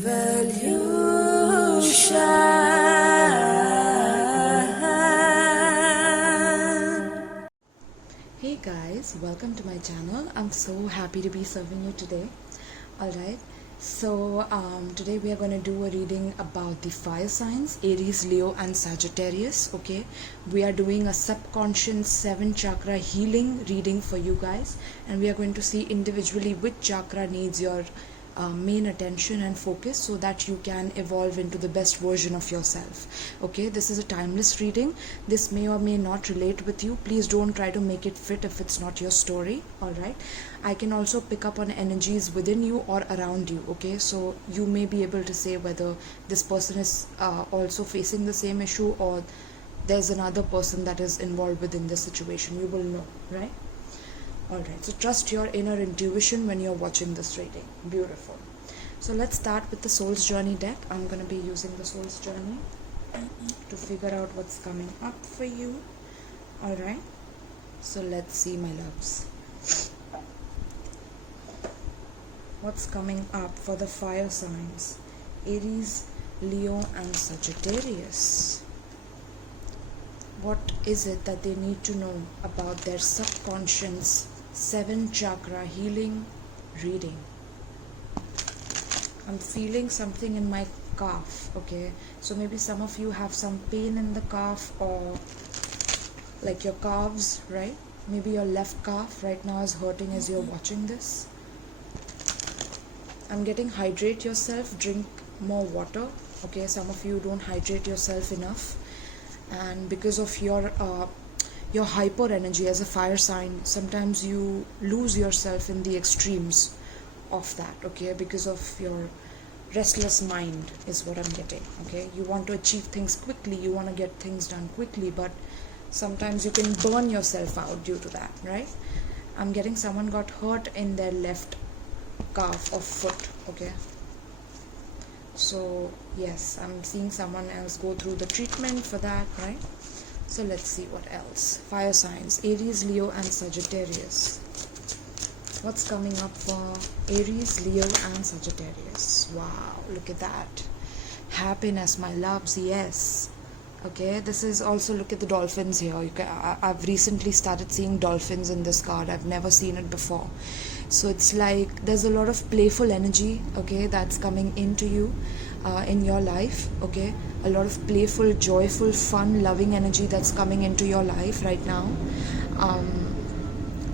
Hey guys, welcome to my channel. I'm so happy to be serving you today. Alright, so today we are going to do a reading about the fire signs, Aries, Leo and Sagittarius. Okay, we are doing a subconscious 7 chakra healing reading for you guys, and we are going to see individually which chakra needs your main attention and focus so that you can evolve into the best version of yourself. Okay, this is a timeless reading. This may or may not relate with you. Please don't try to make it fit if it's not your story. All right, I can also pick up on energies within you or around you. Okay, so you may be able to say whether this person is also facing the same issue or there's another person that is involved within this situation. You will know, right? Alright, so trust your inner intuition when you're watching this reading. Beautiful. So let's start with the Soul's Journey deck. I'm going to be using the Soul's Journey to figure out what's coming up for you. Alright, so let's see, my loves. What's coming up for the fire signs? Aries, Leo and Sagittarius. What is it that they need to know about their subconscious 7 chakra healing reading? I'm feeling something in my calf. Okay, so maybe some of you have some pain in the calf or like your calves, right? Maybe your left calf right now is hurting as you're watching this. I'm getting hydrate yourself, drink more water. Okay, some of you don't hydrate yourself enough, and because of your hyper energy as a fire sign, sometimes you lose yourself in the extremes of that. Okay, because of your restless mind is what I'm getting. Okay, you want to achieve things quickly, you want to get things done quickly, but sometimes you can burn yourself out due to that, right? I'm getting someone got hurt in their left calf or foot. Okay, so yes, I'm seeing someone else go through the treatment for that, right? So let's see what else. Fire signs, Aries, Leo and Sagittarius. What's coming up for Aries, Leo and Sagittarius? Wow, look at that. Happiness, my loves, yes. Okay, this is also, look at the dolphins here. I've recently started seeing dolphins in this card. I've never seen it before. So it's like there's a lot of playful energy, okay, that's coming into you in your life. Okay, a lot of playful, joyful, fun, loving energy that's coming into your life right now.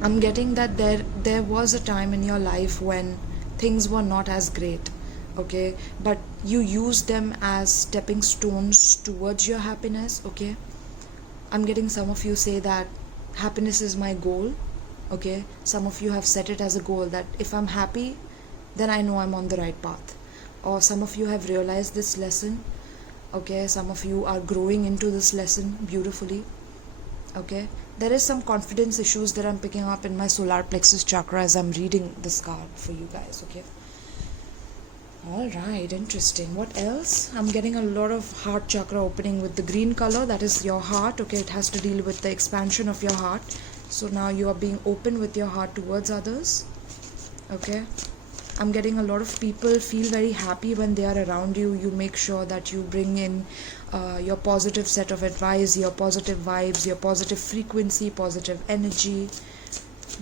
I'm getting that there was a time in your life when things were not as great. Okay, but you use them as stepping stones towards your happiness. Okay, I'm getting some of you say that happiness is my goal. Okay, some of you have set it as a goal that if I'm happy, then I know I'm on the right path. Or some of you have realized this lesson. Okay, some of you are growing into this lesson beautifully. Okay, there is some confidence issues that I'm picking up in my solar plexus chakra as I'm reading this card for you guys. Okay, alright, interesting. What else? I'm getting a lot of heart chakra opening with the green color. That is your heart. Okay, it has to deal with the expansion of your heart. So now you are being open with your heart towards others. Okay, I'm getting a lot of people feel very happy when they are around you. You make sure that you bring in your positive set of advice, your positive vibes, your positive frequency, positive energy.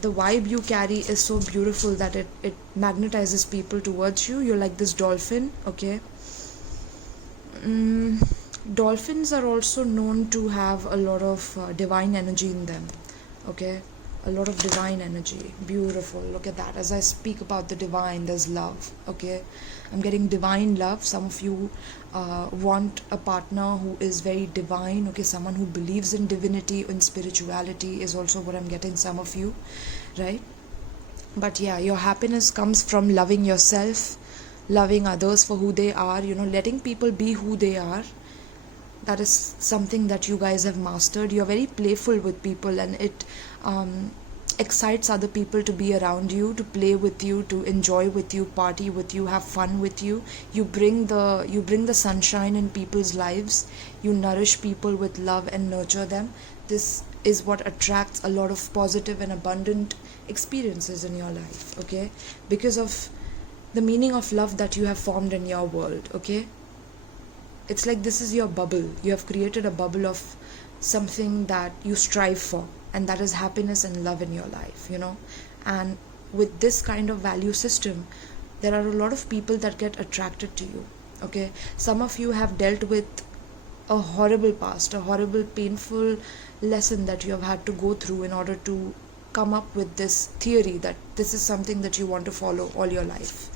The vibe you carry is so beautiful that it magnetizes people towards you. You're like this dolphin. Okay, dolphins are also known to have a lot of divine energy in them. Okay, a lot of divine energy. Beautiful. Look at that. As I speak about the divine, there's love. Okay, I'm getting divine love. Some of you want a partner who is very divine. Okay, someone who believes in divinity and spirituality is also what I'm getting, some of you, right? But yeah, your happiness comes from loving yourself, loving others for who they are, letting people be who they are. That is something that you guys have mastered. You're very playful with people, and it excites other people to be around you, to play with you, to enjoy with you, party with you, have fun with you. You bring the sunshine in people's lives. You nourish people with love and nurture them. This is what attracts a lot of positive and abundant experiences in your life. Okay, because of the meaning of love that you have formed in your world. Okay, it's like this is your bubble. You have created a bubble of something that you strive for, and that is happiness and love in your life, and with this kind of value system, there are a lot of people that get attracted to you. Okay, some of you have dealt with a horrible past, a horrible painful lesson that you have had to go through in order to come up with this theory that this is something that you want to follow all your life.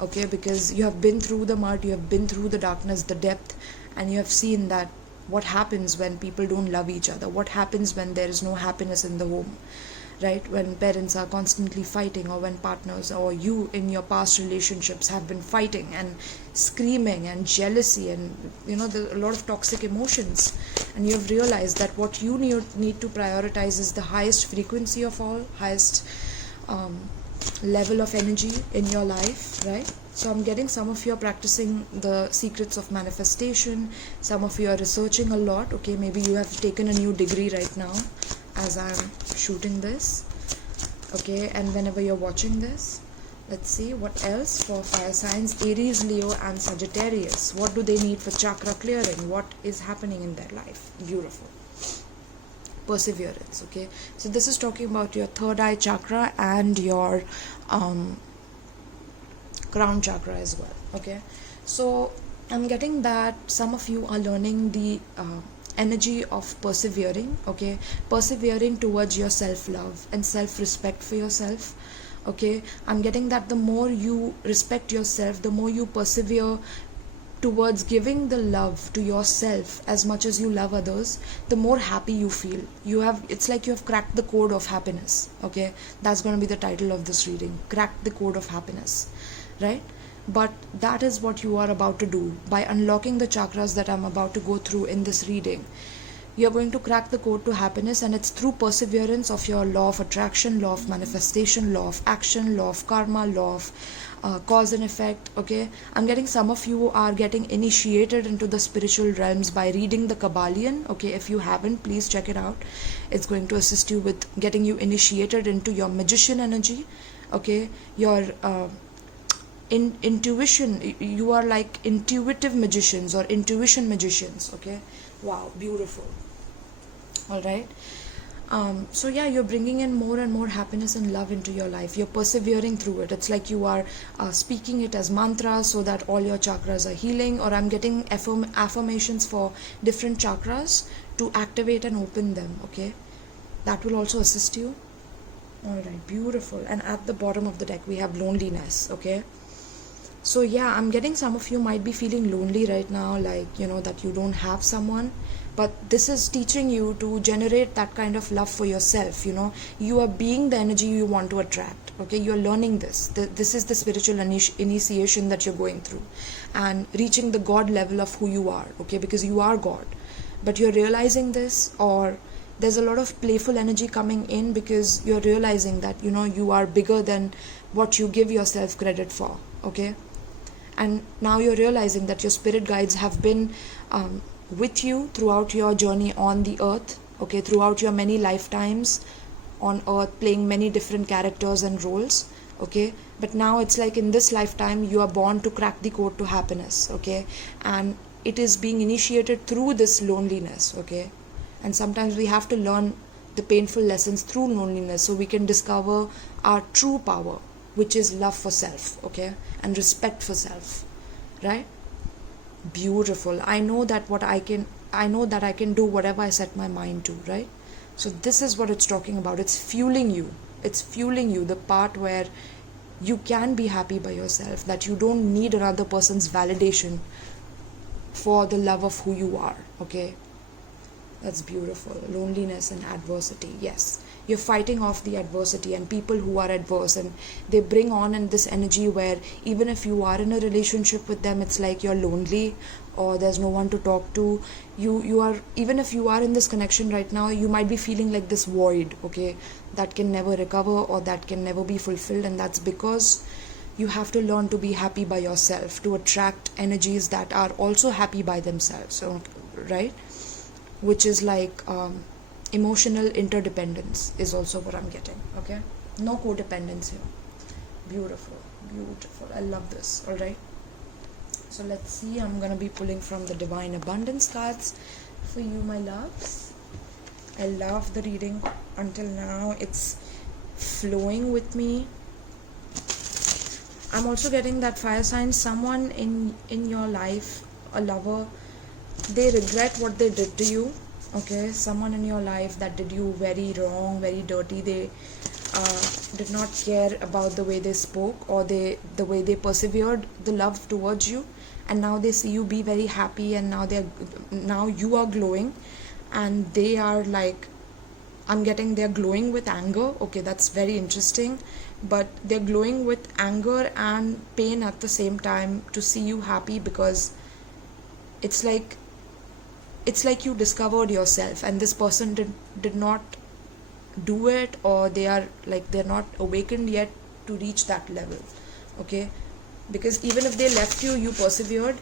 Okay, because you have been through the mud, you have been through the darkness, the depth, and you have seen that what happens when people don't love each other, what happens when there is no happiness in the home, right? When parents are constantly fighting, or when partners or you in your past relationships have been fighting and screaming and jealousy, and there's a lot of toxic emotions, and you have realized that what you need to prioritize is the highest frequency of all, highest level of energy in your life, right? So I'm getting some of you are practicing the secrets of manifestation, some of you are researching a lot. Okay, maybe you have taken a new degree right now as I'm shooting this. Okay, and whenever you're watching this, let's see what else for fire signs: Aries, Leo and Sagittarius. What do they need for chakra clearing? What is happening in their life? Beautiful. Perseverance. Okay, so this is talking about your third eye chakra and your crown chakra as well. Okay, so I'm getting that some of you are learning the energy of persevering. Okay, persevering towards your self-love and self-respect for yourself. Okay, I'm getting that the more you respect yourself, the more you persevere towards giving the love to yourself as much as you love others, the more happy you feel. It's like you have cracked the code of happiness. Okay, that's going to be the title of this reading: crack the code of happiness, right? But that is what you are about to do by unlocking the chakras that I'm about to go through in this reading. You're going to crack the code to happiness, and it's through perseverance of your law of attraction, law of manifestation, law of action, law of karma, law of cause and effect. Okay, I'm getting some of you are getting initiated into the spiritual realms by reading the Kabbalion. Okay, if you haven't, please check it out. It's going to assist you with getting you initiated into your magician energy. Okay, your intuition. You are like intuitive magicians or intuition magicians. Okay, wow, beautiful. All right, so yeah, you're bringing in more and more happiness and love into your life. You're persevering through it. It's like you are speaking it as mantras so that all your chakras are healing. Or I'm getting affirmations for different chakras to activate and open them. Okay, that will also assist you. All right, beautiful. And at the bottom of the deck we have loneliness. Okay, so yeah, I'm getting some of you might be feeling lonely right now, like that you don't have someone. But this is teaching you to generate that kind of love for yourself. You are being the energy you want to attract. Okay, you're learning this. This is the spiritual initiation that you're going through, and reaching the God level of who you are. Okay, because you are God, but you're realizing this, or there's a lot of playful energy coming in because you're realizing that you are bigger than what you give yourself credit for. Okay, and now you're realizing that your spirit guides have been with you throughout your journey on the earth. Okay, throughout your many lifetimes on earth, playing many different characters and roles. Okay, but now it's like in this lifetime you are born to crack the code to happiness. Okay, and it is being initiated through this loneliness. Okay, and sometimes we have to learn the painful lessons through loneliness so we can discover our true power, which is love for self. Okay, and respect for self, right? Beautiful. I know that I can do whatever I set my mind to, right? So this is what it's talking about. It's fueling you, the part where you can be happy by yourself, that you don't need another person's validation for the love of who you are. Okay, that's beautiful. Loneliness and adversity. Yes, you're fighting off the adversity and people who are adverse, and they bring on in this energy where even if you are in a relationship with them, it's like you're lonely or there's no one to talk to. You are, even if you are in this connection right now, you might be feeling like this void. Okay, that can never recover or that can never be fulfilled, and that's because you have to learn to be happy by yourself, to attract energies that are also happy by themselves. So, right, which is like emotional interdependence is also what I'm getting. Okay, no codependence here. Beautiful, beautiful. I love this. All right, so let's see. I'm gonna be pulling from the Divine Abundance cards for you, my loves. I love the reading. Until now it's flowing with me. I'm also getting that fire sign, someone in your life, a lover, they regret what they did to you. Okay, someone in your life that did you very wrong, very dirty. They did not care about the way they spoke, or the way they persevered the love towards you, and now they see you be very happy, and now you are glowing, and they are like, I'm getting they're glowing with anger. Okay, that's very interesting, but they're glowing with anger and pain at the same time to see you happy, because it's like you discovered yourself, and this person did not do it, or they're not awakened yet to reach that level. Okay, because even if they left you, you persevered.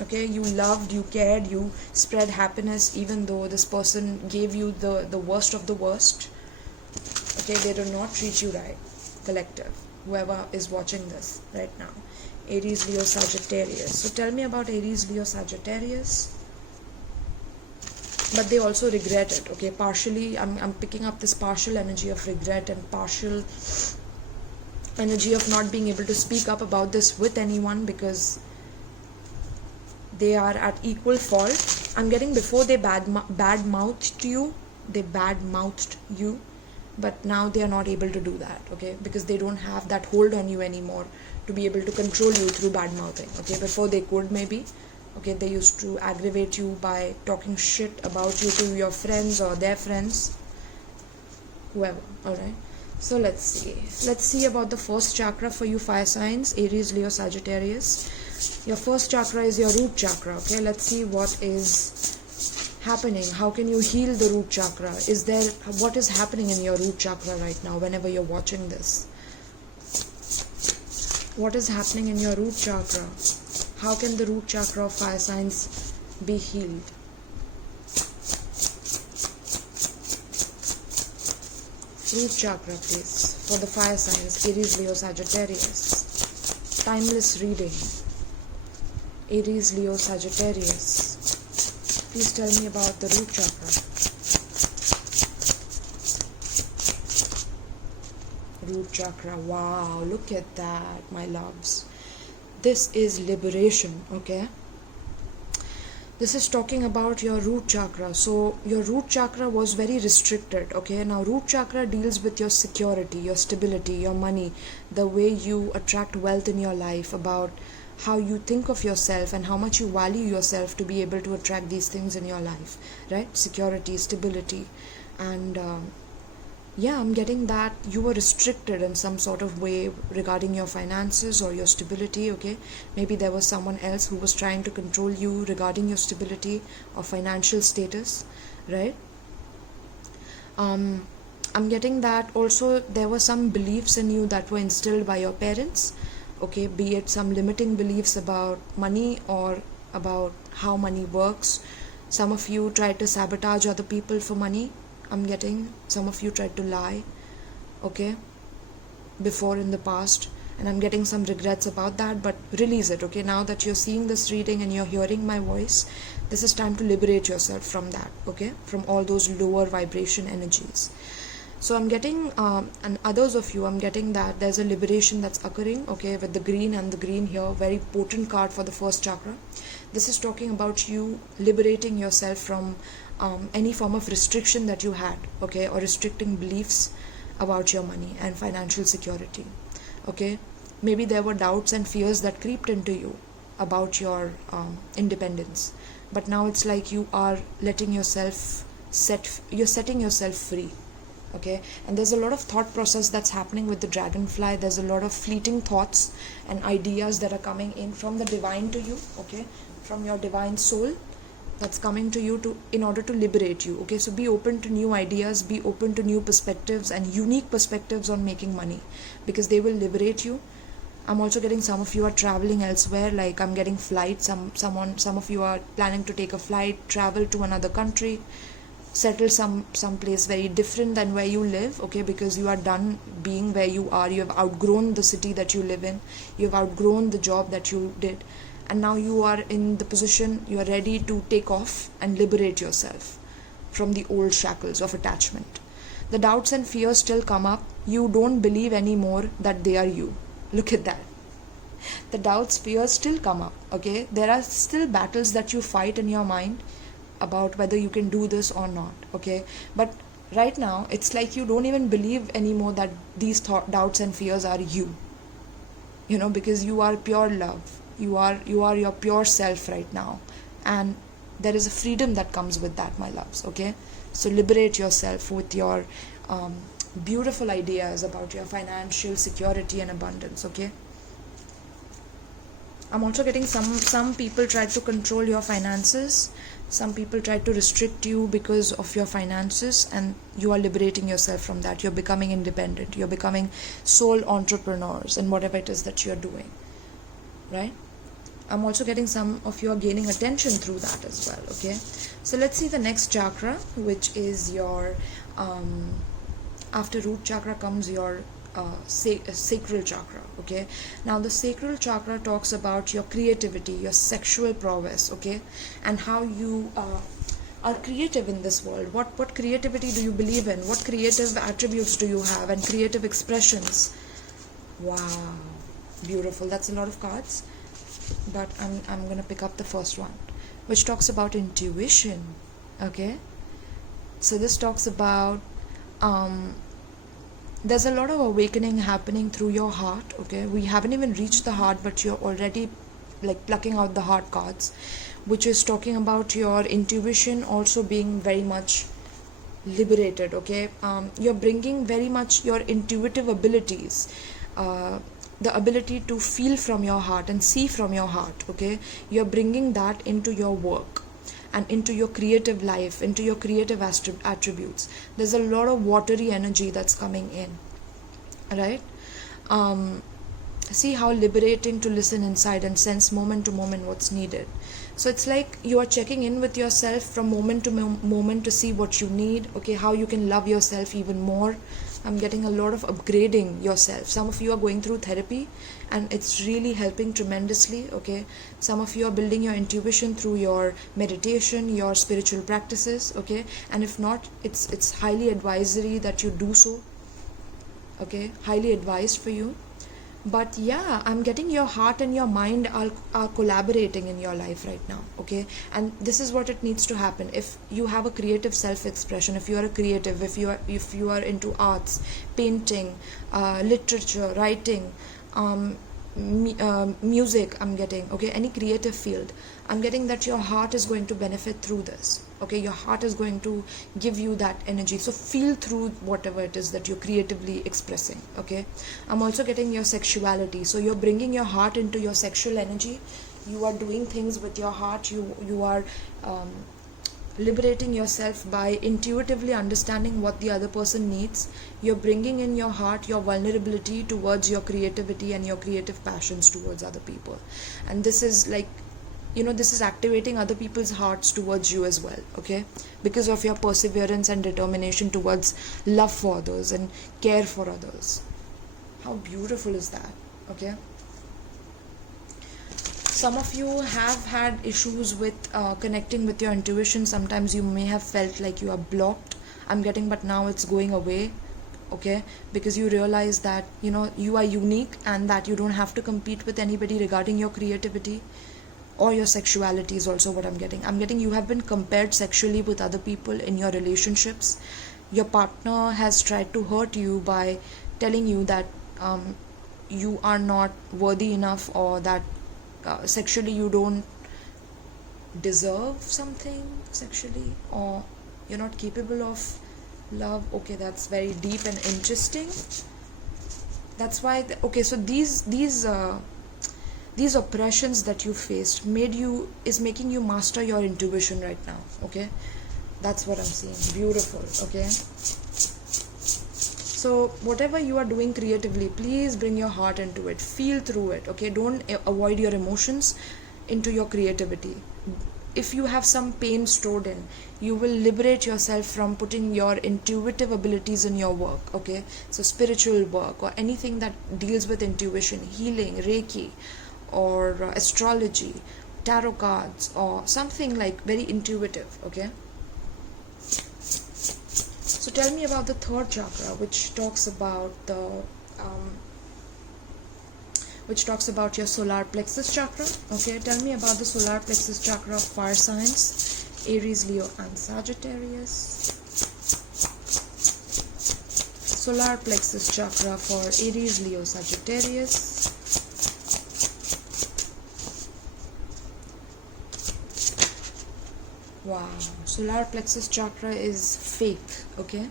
Okay, you loved, you cared, you spread happiness, even though this person gave you the worst of the worst. Okay, they do not treat you right. Collective, whoever is watching this right now, Aries, Leo, Sagittarius. So tell me about Aries, Leo, Sagittarius. But they also regret it. Okay, partially, I'm picking up this partial energy of regret and partial energy of not being able to speak up about this with anyone, because they are at equal fault. I'm getting before they bad mouthed you, but now they are not able to do that. Okay, because they don't have that hold on you anymore to be able to control you through bad mouthing. Okay, before they could, maybe. Okay, they used to aggravate you by talking shit about you to your friends or their friends, whoever. All right, so let's see about the first chakra for you, fire signs, Aries, Leo, Sagittarius. Your first chakra is your root chakra. Okay, let's see what is happening. How can you heal the root chakra? What is happening in your root chakra right now whenever you're watching this? What is happening in your root chakra? How can the root chakra of fire signs be healed? Root chakra, please, for the fire signs, Aries, Leo, Sagittarius. Timeless reading. Aries, Leo, Sagittarius. Please tell me about the root chakra. Root chakra. Wow, look at that, my loves. This is liberation. Okay, this is talking about your root chakra. So your root chakra was very restricted. Okay, now root chakra deals with your security, your stability, your money, the way you attract wealth in your life, about how you think of yourself and how much you value yourself to be able to attract these things in your life, right? Security, stability, and yeah, I'm getting that you were restricted in some sort of way regarding your finances or your stability. Okay, maybe there was someone else who was trying to control you regarding your stability or financial status, right? I'm getting that also there were some beliefs in you that were instilled by your parents. Okay, be it some limiting beliefs about money or about how money works. Some of you tried to sabotage other people for money. I'm getting some of you tried to lie, okay, before in the past, and I'm getting some regrets about that, but release it. Okay, now that you're seeing this reading and you're hearing my voice, this is time to liberate yourself from that. Okay, from all those lower vibration energies. So I'm getting and others of you, I'm getting that there's a liberation that's occurring. Okay, with the green and the green here, very potent card for the first chakra. This is talking about you liberating yourself from any form of restriction that you had, okay, or restricting beliefs about your money and financial security. Okay, maybe there were doubts and fears that creeped into you about your independence, but now it's like you are letting yourself you're setting yourself free. Okay, and there's a lot of thought process that's happening with the dragonfly. There's a lot of fleeting thoughts and ideas that are coming in from the divine to you. Okay, from your divine soul that's coming to you in order to liberate you. Okay, so be open to new ideas, be open to new perspectives and unique perspectives on making money, because they will liberate you. I'm also getting some of you are traveling elsewhere, like I'm getting flights. Some of you are planning to take a flight, travel to another country. settle some place very different than where you live, okay, because you are done being where you are. You have outgrown the city that you live in, you have outgrown the job that you did, and now you are in the position, you are ready to take off and liberate yourself from the old shackles of attachment. The doubts and fears still come up. You don't believe anymore that they are you. Look at that. The doubts, fears still come up, okay? There are still battles that you fight in your mind about whether you can do this or not, okay? But right now, it's like you don't even believe anymore that these doubts and fears are you. You know, because you are pure love. You are your pure self right now. And there is a freedom that comes with that, my loves, okay? So liberate yourself with your beautiful ideas about your financial security and abundance, okay? I'm also getting some people try to control your finances. Some people try to restrict you because of your finances, and you are liberating yourself from that. You're becoming independent. You're becoming sole entrepreneurs in whatever it is that you're doing, right? I'm also getting some of you are gaining attention through that as well, okay? So let's see the next chakra, which is your, after root chakra comes your sacral chakra, okay? Now the sacral chakra talks about your creativity, your sexual prowess, okay? And how you are creative in this world. What creativity do you believe in? What creative attributes do you have, and creative expressions? Wow, beautiful. That's a lot of cards. But I'm gonna pick up the first one, which talks about intuition, okay? So this talks about there's a lot of awakening happening through your heart, okay? We haven't even reached the heart, but you're already like plucking out the heart cards, which is talking about your intuition also being very much liberated, okay? You're bringing very much your intuitive abilities, the ability to feel from your heart and see from your heart, okay? You're bringing that into your work and into your creative life, into your creative attributes. There's a lot of watery energy that's coming in, right? See how liberating to listen inside and sense moment to moment what's needed. So it's like you are checking in with yourself from moment to moment to see what you need, okay? How you can love yourself even more. I'm getting a lot of upgrading yourself. Some of you are going through therapy and it's really helping tremendously, okay? Some of you are building your intuition through your meditation, your spiritual practices, okay? And if not, it's highly advisory that you do so, okay? Highly advised for you. But yeah, I'm getting your heart and your mind are collaborating in your life right now, okay? And this is what it needs to happen. If you have a creative self-expression, if you are a creative, if you are into arts, painting, literature, writing, music, I'm getting, okay, any creative field, I'm getting that your heart is going to benefit through this, okay? Your heart is going to give you that energy. So feel through whatever it is that you're creatively expressing, okay? I'm also getting your sexuality. So you're bringing your heart into your sexual energy. You are doing things with your heart. You are liberating yourself by intuitively understanding what the other person needs. You're bringing in your heart, your vulnerability towards your creativity and your creative passions towards other people. And this is like, you know, this is activating other people's hearts towards you as well, okay? Because of your perseverance and determination towards love for others and care for others. How beautiful is that, okay? Some of you have had issues with connecting with your intuition. Sometimes you may have felt like you are blocked, I'm getting, but now it's going away, okay? Because you realize that, you know, you are unique and that you don't have to compete with anybody regarding your creativity or your sexuality is also what I'm getting. I'm getting you have been compared sexually with other people in your relationships. Your partner has tried to hurt you by telling you that you are not worthy enough, or that sexually you don't deserve something sexually, or you're not capable of love. Okay, that's very deep and interesting. That's why okay, so these oppressions that you faced is making you master your intuition right now, okay? That's what I'm seeing. Beautiful, okay? So whatever you are doing creatively, please bring your heart into it. Feel through it, okay? Don't avoid your emotions into your creativity. if you have some pain stored in, you will liberate yourself from putting your intuitive abilities in your work. Okay, so spiritual work or anything that deals with intuition, healing, reiki, or astrology, tarot cards, or something like very intuitive. Okay, so tell me about the third chakra, which talks about your solar plexus chakra. Okay, tell me about the solar plexus chakra of fire signs, Aries, Leo, and Sagittarius. Solar plexus chakra for Aries, Leo, Sagittarius. Wow, solar plexus chakra is faith. Okay,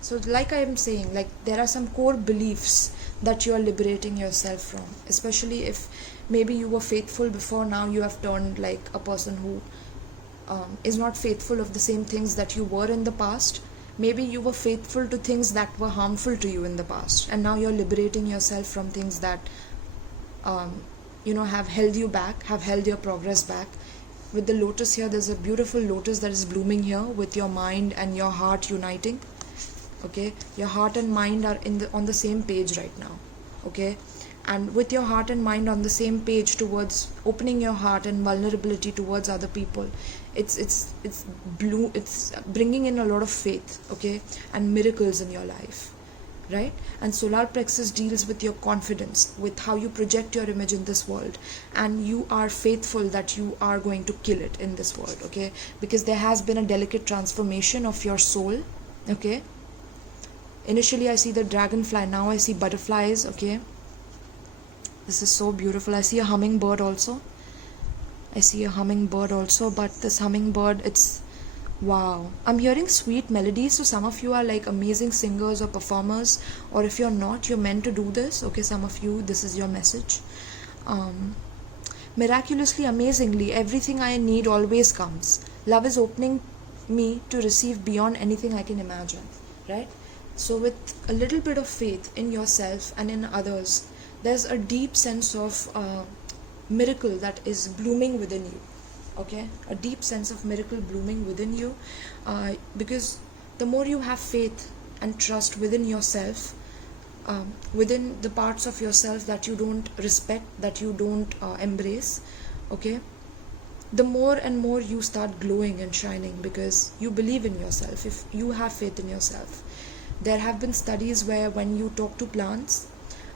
so like I am saying, like there are some core beliefs that you are liberating yourself from, especially if maybe you were faithful before. Now you have turned like a person who is not faithful of the same things that you were in the past. Maybe you were faithful to things that were harmful to you in the past, and now you're liberating yourself from things that have held you back, have held your progress back. With the lotus here, there's a beautiful lotus that is blooming here, with your mind and your heart uniting. Okay, your heart and mind are on the same page right now. Okay, and with your heart and mind on the same page towards opening your heart and vulnerability towards other people, it's bringing in a lot of faith. Okay, and miracles in your life, right? And solar plexus deals with your confidence, with how you project your image in this world, and you are faithful that you are going to kill it in this world. Okay, because there has been a delicate transformation of your soul. Okay, initially I see the dragonfly, now I see butterflies. Okay, this is so beautiful. I see a hummingbird also. But this hummingbird, it's wow. I'm hearing sweet melodies. So some of you are like amazing singers or performers, or if you're not, you're meant to do this. Okay, some of you, this is your message. Miraculously, amazingly, everything I need always comes. Love is opening me to receive beyond anything I can imagine, right? So with a little bit of faith in yourself and in others, there's a deep sense of miracle that is blooming within you. Okay, a deep sense of miracle blooming within you, because the more you have faith and trust within yourself, within the parts of yourself that you don't respect, that you don't embrace, okay, the more and more you start glowing and shining, because you believe in yourself. If you have faith in yourself, there have been studies where when you talk to plants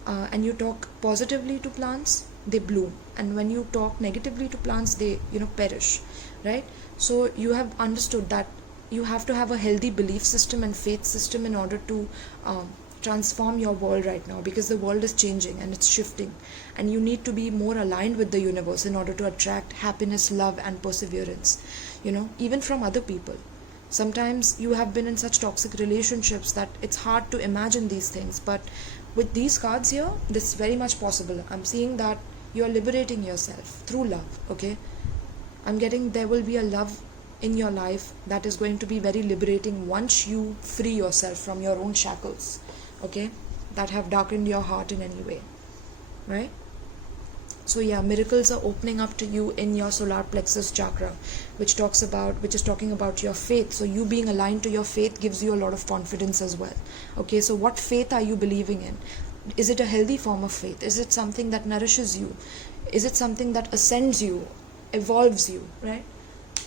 and you talk positively to plants, they bloom, and when you talk negatively to plants, they perish, right? So you have understood that you have to have a healthy belief system and faith system in order to transform your world right now, because the world is changing and it's shifting, and you need to be more aligned with the universe in order to attract happiness, love, and perseverance, even from other people. Sometimes you have been in such toxic relationships that it's hard to imagine these things, but with these cards here, this is very much possible. I'm seeing that you are liberating yourself through love. Okay, I'm getting there will be a love in your life that is going to be very liberating once you free yourself from your own shackles, okay, that have darkened your heart in any way, right? So yeah, miracles are opening up to you in your solar plexus chakra, which is talking about your faith. So you being aligned to your faith gives you a lot of confidence as well. Okay, so what faith are you believing in? Is it a healthy form of faith? Is it something that nourishes you? Is it something that ascends you, evolves you, right?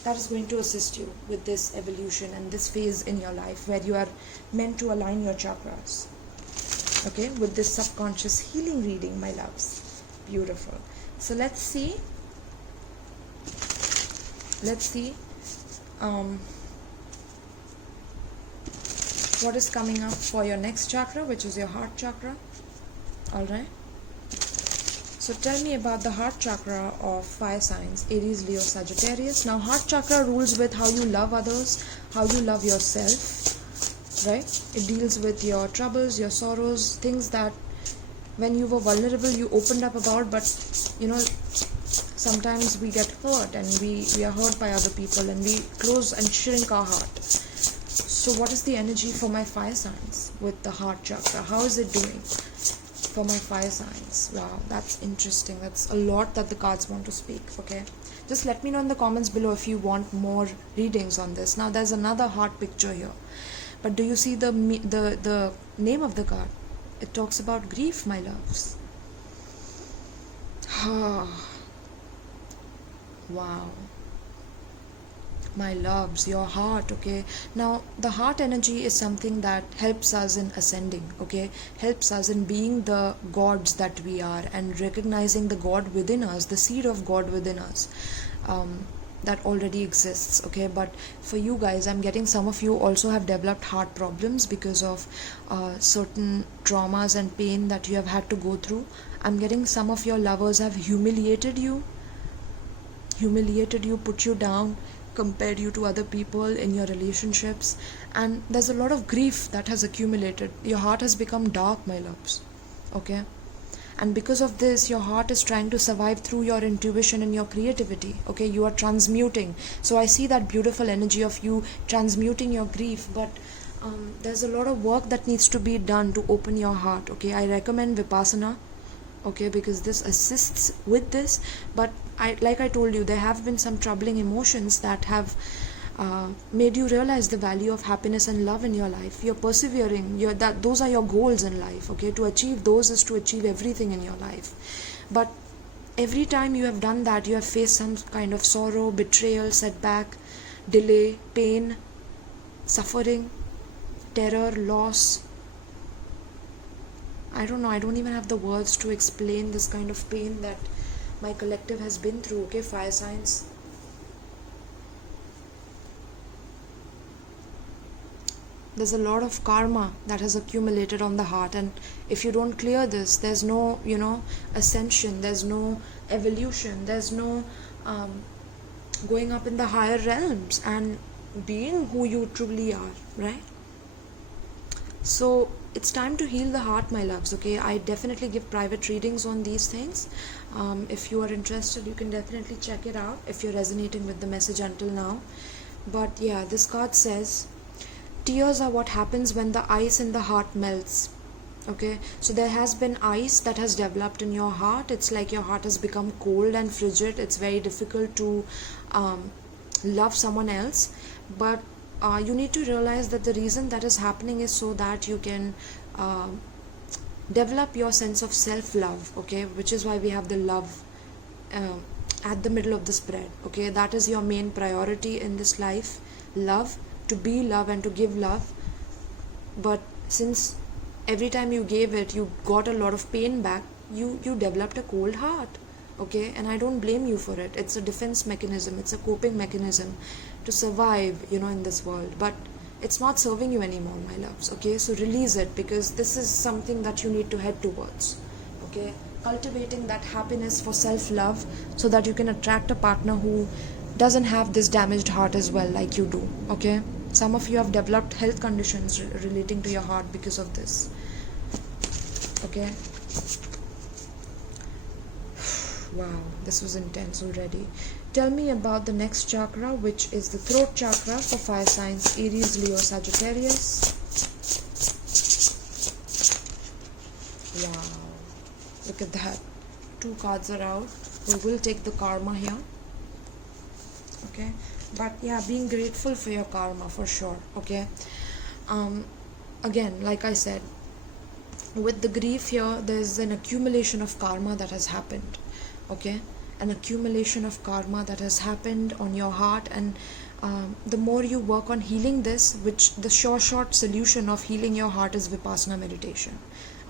That is going to assist you with this evolution and this phase in your life where you are meant to align your chakras. Okay, with this subconscious healing reading, my loves. Beautiful. So let's see what is coming up for your next chakra, which is your heart chakra. All right, so tell me about the heart chakra of fire signs, Aries, Leo, Sagittarius. Now heart chakra rules with how you love others, how you love yourself, right? It deals with your troubles, your sorrows, things that when you were vulnerable you opened up about, but sometimes we get hurt and we are hurt by other people and we close and shrink our heart. So what is the energy for my fire signs with the heart chakra? How is it doing? for my fire signs. Wow, that's interesting. That's a lot that the cards want to speak. Okay, just let me know in the comments below if you want more readings on this. Now there's another heart picture here, but do you see the name of the card? It talks about grief, my loves. Wow, my loves, your heart. Okay, now the heart energy is something that helps us in ascending, okay, helps us in being the gods that we are and recognizing the God within us, the seed of God within us, that already exists. Okay, but for you guys, I'm getting some of you also have developed heart problems because of certain traumas and pain that you have had to go through. I'm getting some of your lovers have humiliated you, put you down, compared you to other people in your relationships, and there's a lot of grief that has accumulated. Your heart has become dark, my loves. Okay, and because of this, your heart is trying to survive through your intuition and your creativity. Okay, you are transmuting. So I see that beautiful energy of you transmuting your grief, but there's a lot of work that needs to be done to open your heart. Okay, I recommend Vipassana, okay, because this assists with this. But like I told you, there have been some troubling emotions that have made you realize the value of happiness and love in your life. You're persevering, those are your goals in life. Okay, to achieve those is to achieve everything in your life. But every time you have done that, you have faced some kind of sorrow, betrayal, setback, delay, pain, suffering, terror, loss. I don't know, I don't even have the words to explain this kind of pain that my collective has been through. Okay, fire signs. There's a lot of karma that has accumulated on the heart, and if you don't clear this, there's no, ascension, there's no evolution, there's no going up in the higher realms and being who you truly are, right? So it's time to heal the heart, my loves. Okay, I definitely give private readings on these things. If you are interested, you can definitely check it out if you're resonating with the message until now. But yeah, this card says tears are what happens when the ice in the heart melts. Okay, so there has been ice that has developed in your heart. It's like your heart has become cold and frigid. It's very difficult to love someone else, but you need to realize that the reason that is happening is so that you can develop your sense of self-love. Okay, which is why we have the love at the middle of the spread. Okay, that is your main priority in this life, love, to be love and to give love. But since every time you gave it, you got a lot of pain back, you developed a cold heart. Okay, and I don't blame you for it. It's a defense mechanism, it's a coping mechanism to survive, in this world. But it's not serving you anymore, my loves. Okay, so release it, because this is something that you need to head towards. Okay, cultivating that happiness for self-love so that you can attract a partner who doesn't have this damaged heart as well, like you do. Okay, some of you have developed health conditions relating to your heart because of this. Okay, wow, this was intense already. Tell me about the next chakra, which is the throat chakra for fire signs Aries, Leo, Sagittarius. Wow, look at that. 2 cards are out. We will take the karma here. Okay, but yeah, being grateful for your karma for sure. Okay, again, like I said, with the grief here, there's an accumulation of karma that has happened. Okay, an accumulation of karma that has happened on your heart, and the more you work on healing this, which the short solution of healing your heart is Vipassana meditation.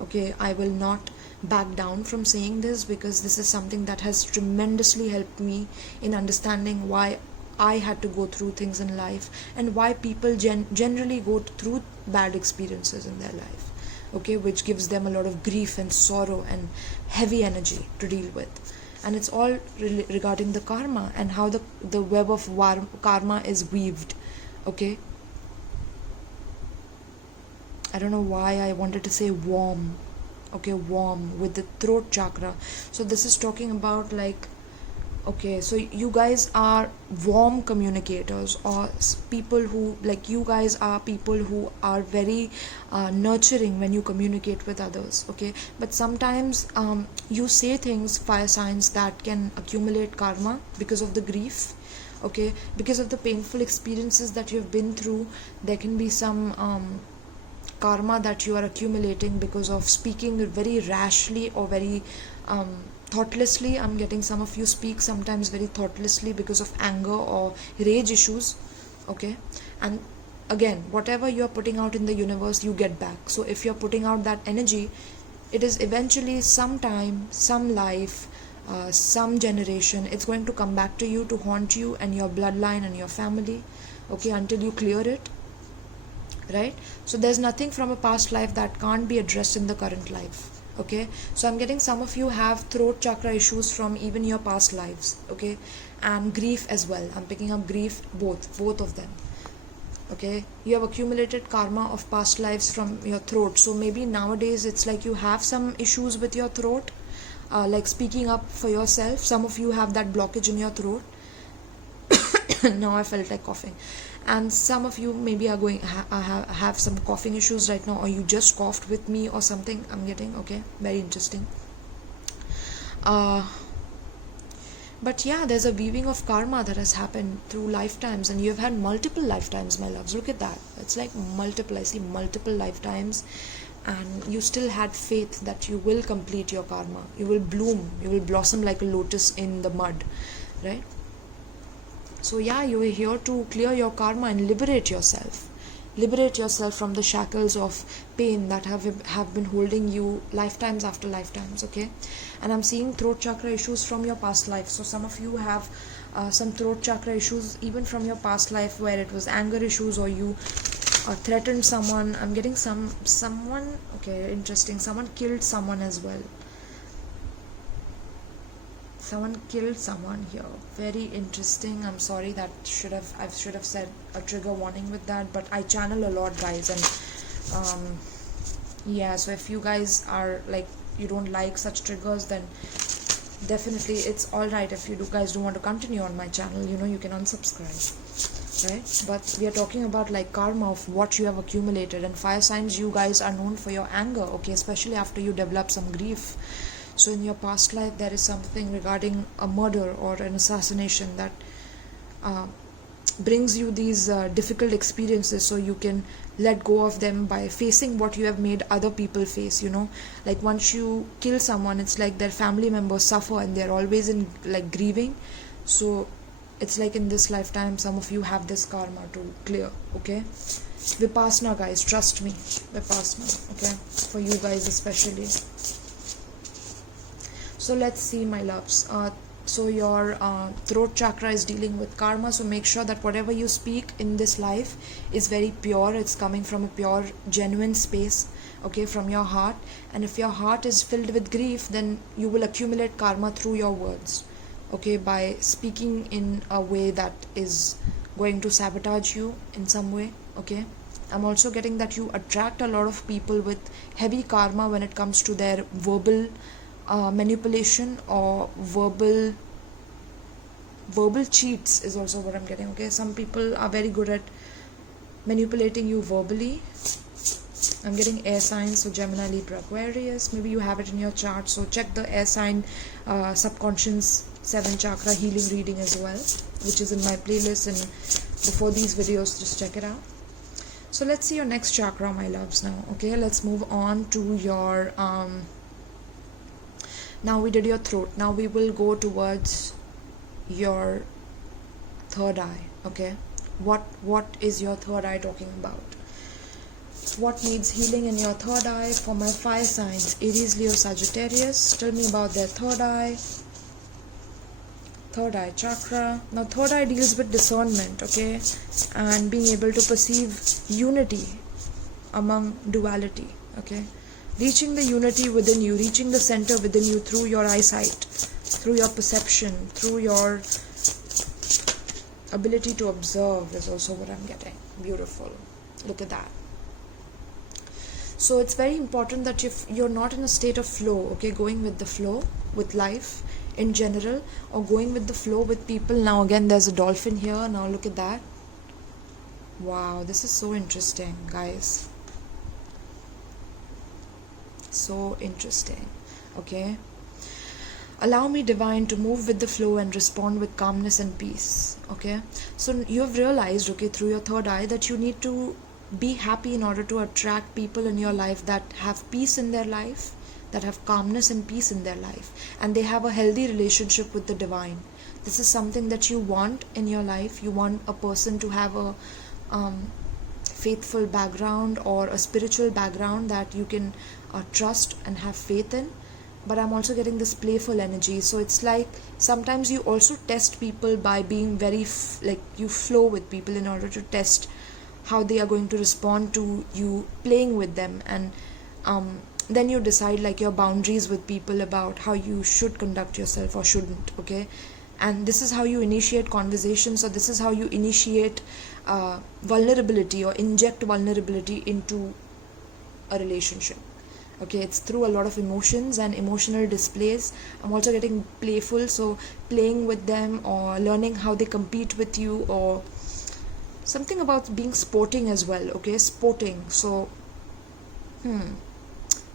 Okay, I will not back down from saying this, because this is something that has tremendously helped me in understanding why I had to go through things in life, and why people generally go through bad experiences in their life. Okay, which gives them a lot of grief and sorrow and heavy energy to deal with. And it's all regarding the karma and how the web of karma is weaved. Okay, I don't know why I wanted to say warm. Okay, warm with the throat chakra. So this is talking about like Okay, so you guys are warm communicators, or people who, like, you guys are people who are very nurturing when you communicate with others. Okay, but sometimes you say things, fire signs, that can accumulate karma because of the grief. Okay, because of the painful experiences that you've been through, there can be some karma that you are accumulating because of speaking very rashly or very thoughtlessly. I'm getting some of you speak sometimes very thoughtlessly because of anger or rage issues. Okay, and again, whatever you're putting out in the universe, you get back. So if you're putting out that energy, it is eventually sometime, some life, some generation, it's going to come back to you to haunt you and your bloodline and your family. Okay, until you clear it, right? So there's nothing from a past life that can't be addressed in the current life. Okay, so I'm getting some of you have throat chakra issues from even your past lives. Okay, and grief as well. I'm picking up grief, both of them. Okay, you have accumulated karma of past lives from your throat. So maybe nowadays it's like you have some issues with your throat, like speaking up for yourself. Some of you have that blockage in your throat. Now I felt like coughing. And some of you maybe are going have some coughing issues right now, or you just coughed with me or something. I'm getting, okay, very interesting. But yeah, there's a weaving of karma that has happened through lifetimes, and you've had multiple lifetimes, my loves. Look at that. It's like multiple. I see multiple lifetimes, and you still had faith that you will complete your karma. You will bloom. You will blossom like a lotus in the mud, right? So yeah, you are here to clear your karma and liberate yourself. Liberate yourself from the shackles of pain that have been holding you lifetimes after lifetimes. Okay, and I'm seeing throat chakra issues from your past life. So some of you have some throat chakra issues even from your past life, where it was anger issues, or you threatened someone. I'm getting someone. Okay, interesting. Someone killed someone as well. Someone killed someone here. Very interesting. I'm sorry, that I should have said a trigger warning with that, but I channel a lot, guys, and yeah, so if you guys are like, you don't like such triggers, then definitely it's all right. If you guys don't want to continue on my channel, you can unsubscribe, right? But we are talking about like karma of what you have accumulated, and fire signs, you guys are known for your anger. Okay, especially after you develop some grief. So in your past life, there is something regarding a murder or an assassination that brings you these difficult experiences, so you can let go of them by facing what you have made other people face. Like once you kill someone, it's like their family members suffer and they're always in like grieving. So it's like in this lifetime, some of you have this karma to clear. Okay, Vipassana, guys, trust me, Vipassana. Okay, for you guys especially. So let's see, my loves. So your throat chakra is dealing with karma. So make sure that whatever you speak in this life is very pure. It's coming from a pure, genuine space. Okay, from your heart. And if your heart is filled with grief, then you will accumulate karma through your words. Okay, by speaking in a way that is going to sabotage you in some way. Okay. I'm also getting that you attract a lot of people with heavy karma when it comes to their verbal manipulation or verbal cheats is also what I'm getting. Okay, some people are very good at manipulating you verbally. I'm getting air signs, so Gemini, Libra, Aquarius. Maybe you have it in your chart, so check the air sign subconscious 7 chakra healing reading as well, which is in my playlist, and before these videos, just check it out. So let's see your next chakra, my loves, now. Okay, let's move on to your now we did your throat. Now we will go towards your third eye. Okay, what is your third eye talking about? What needs healing in your third eye? For my fire signs, Aries, Leo, Sagittarius, tell me about their third eye. Third eye chakra. Now third eye deals with discernment, okay, and being able to perceive unity among duality. Okay, reaching the unity within you, reaching the center within you through your eyesight, through your perception, through your ability to observe is also what I'm getting. Beautiful. Look at that. So it's very important that if you're not in a state of flow, okay, going with the flow with life, in general, or going with the flow with people. Now again there's a dolphin here. Now look at that. Wow, this is so interesting, guys. So interesting. Okay, allow me, divine, to move with the flow and respond with calmness and peace. Okay, so you have realized, okay, through your third eye, that you need to be happy in order to attract people in your life that have peace in their life, that have calmness and peace in their life, and they have a healthy relationship with the divine. This is something that you want in your life. You want a person to have a faithful background or a spiritual background that you can trust and have faith in. But I'm also getting this playful energy, so it's like sometimes you also test people by being very like you flow with people in order to test how they are going to respond to you playing with them, and then you decide like your boundaries with people about how you should conduct yourself or shouldn't. Okay, and this is how you initiate conversations, or this is how you initiate vulnerability or inject vulnerability into a relationship. Okay, it's through a lot of emotions and emotional displays. I'm also getting playful, so playing with them or learning how they compete with you, or something about being sporting as well. Okay, sporting. So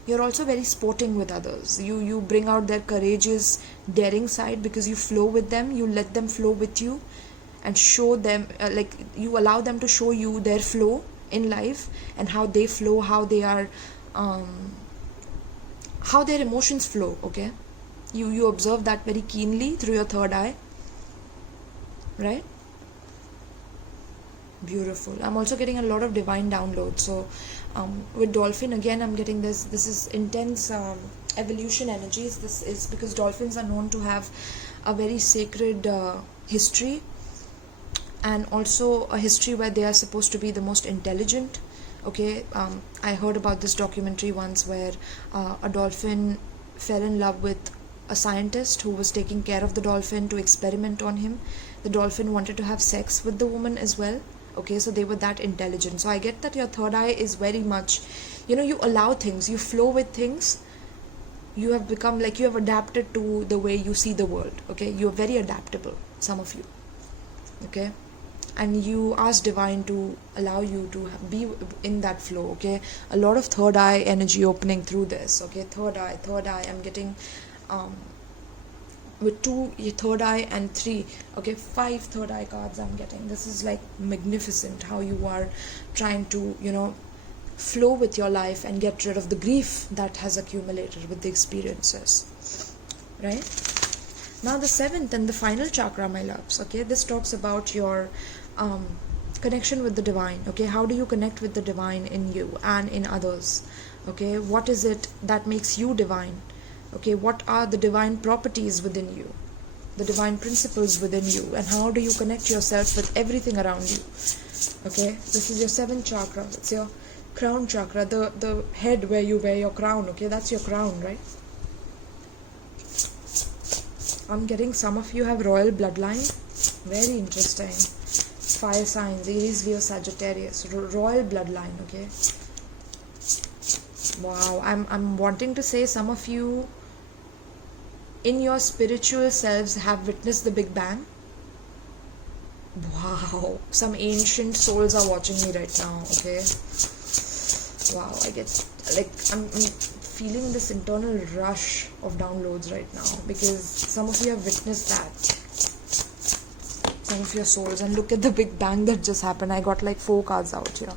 you're also very sporting with others. You bring out their courageous, daring side because you flow with them. You let them flow with you and show them like you allow them to show you their flow in life and how they flow, how they are how their emotions flow. Okay, you observe that very keenly through your third eye, right? Beautiful. I'm also getting a lot of divine downloads. So with dolphin, again, I'm getting this is intense evolution energies. This is because dolphins are known to have a very sacred history, and also a history where they are supposed to be the most intelligent. Okay, I heard about this documentary once where a dolphin fell in love with a scientist who was taking care of the dolphin to experiment on him. The dolphin wanted to have sex with the woman as well. Okay, so they were that intelligent. So I get that your third eye is very much, you allow things, you flow with things. You have become like you have adapted to the way you see the world. Okay, you're very adaptable, some of you. Okay, and you ask divine to allow you to be in that flow. Okay, a lot of third eye energy opening through this. Okay, third eye, I'm getting with 2 third eye and 3, okay, 5 third eye cards I'm getting. This is like magnificent how you are trying to flow with your life and get rid of the grief that has accumulated with the experiences, right? Now the 7th and the final chakra, my loves. Okay, this talks about your connection with the divine. Okay, how do you connect with the divine in you and in others? Okay, what is it that makes you divine? Okay, what are the divine properties within you, the divine principles within you, and how do you connect yourself with everything around you? Okay, this is your 7th chakra. It's your crown chakra, the head where you wear your crown. Okay, that's your crown, right? I'm getting some of you have royal bloodline. Very interesting. Fire signs, Aries, Leo, Sagittarius, royal bloodline. Okay, wow. I'm wanting to say some of you in your spiritual selves have witnessed the Big Bang. Wow, some ancient souls are watching me right now. Okay, wow, I get like I'm feeling this internal rush of downloads right now because some of you have witnessed that, some of your souls. And look at the Big Bang that just happened. I got like 4 cards out here.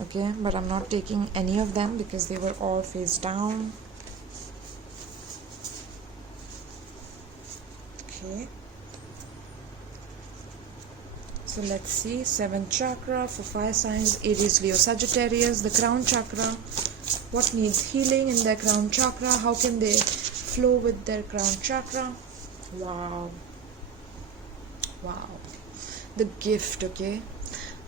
Okay, but I'm not taking any of them because they were all face down. Okay, so let's see. 7th chakra for fire signs, Aries, Leo, Sagittarius. The crown chakra, what needs healing in their crown chakra? How can they flow with their crown chakra? Wow, the gift. Okay,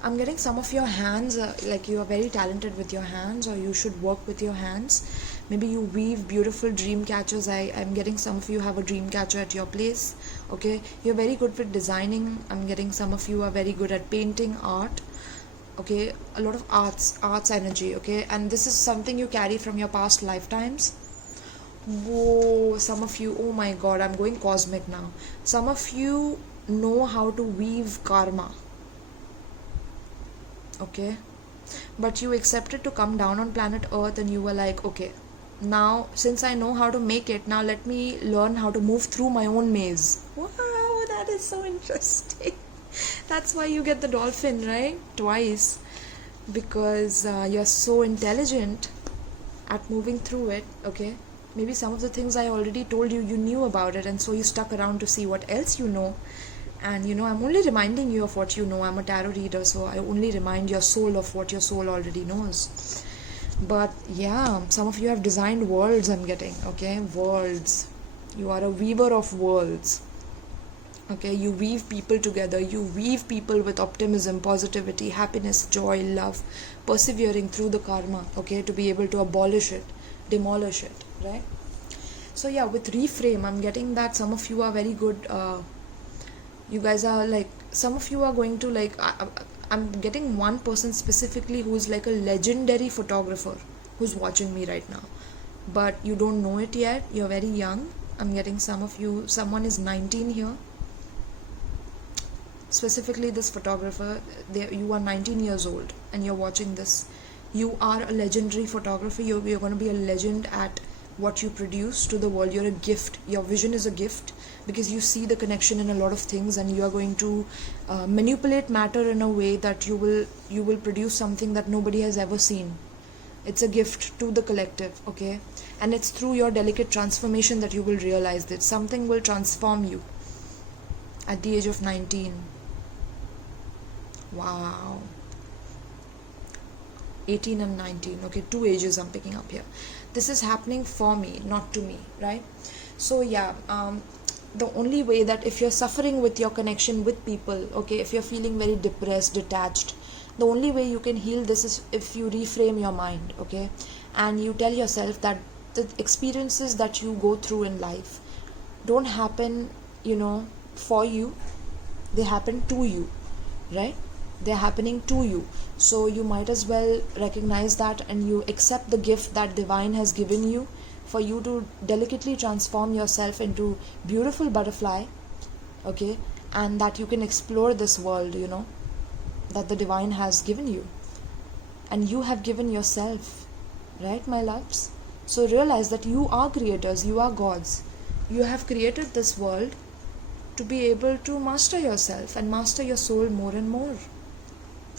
I'm getting some of your hands, like you are very talented with your hands, or you should work with your hands. Maybe you weave beautiful dream catchers. I'm getting some of you have a dream catcher at your place. Okay, you're very good with designing. I'm getting some of you are very good at painting, art. Okay, a lot of arts energy. Okay, and this is something you carry from your past lifetimes, Whoa, some of you, oh my god, I'm going cosmic now. Some of you know how to weave karma, okay? But you accepted to come down on planet Earth and you were like, okay, now since I know how to make it, now let me learn how to move through my own maze. Wow, that is so interesting. That's why you get the dolphin, right? Twice. Because you're so intelligent at moving through it, okay? Maybe some of the things I already told you, you knew about it, and so you stuck around to see what else you know. And I'm only reminding you of what you know. I'm a tarot reader, so I only remind your soul of what your soul already knows. But yeah, some of you have designed worlds, I'm getting, okay? Worlds. You are a weaver of worlds. Okay, you weave people together. You weave people with optimism, positivity, happiness, joy, love, persevering through the karma, okay, to be able to abolish it, demolish it, right? So yeah, with reframe, I'm getting that some of you are very good. You guys are like, some of you are going to like, I'm getting one person specifically who's like a legendary photographer who's watching me right now, but you don't know it yet. You're very young. I'm getting some of you, someone is 19 here. Specifically this photographer, you are 19 years old and you're watching this. You are a legendary photographer. You're going to be a legend at what you produce to the world. You're a gift. Your vision is a gift because you see the connection in a lot of things, and you are going to manipulate matter in a way that you will produce something that nobody has ever seen. It's a gift to the collective, okay? And it's through your delicate transformation that you will realize that something will transform you at the age of 19. Wow. 18 and 19, okay, 2 ages I'm picking up here. This is happening for me, not to me, right? So yeah, the only way that if you're suffering with your connection with people, okay, if you're feeling very depressed, detached, the only way you can heal this is if you reframe your mind, okay, and you tell yourself that the experiences that you go through in life don't happen, for you, they happen to you, right? They're happening to you. So you might as well recognize that and you accept the gift that divine has given you for you to delicately transform yourself into beautiful butterfly, okay, and that you can explore this world, that the divine has given you and you have given yourself, right, my loves? So realize that you are creators, you are gods. You have created this world to be able to master yourself and master your soul more and more.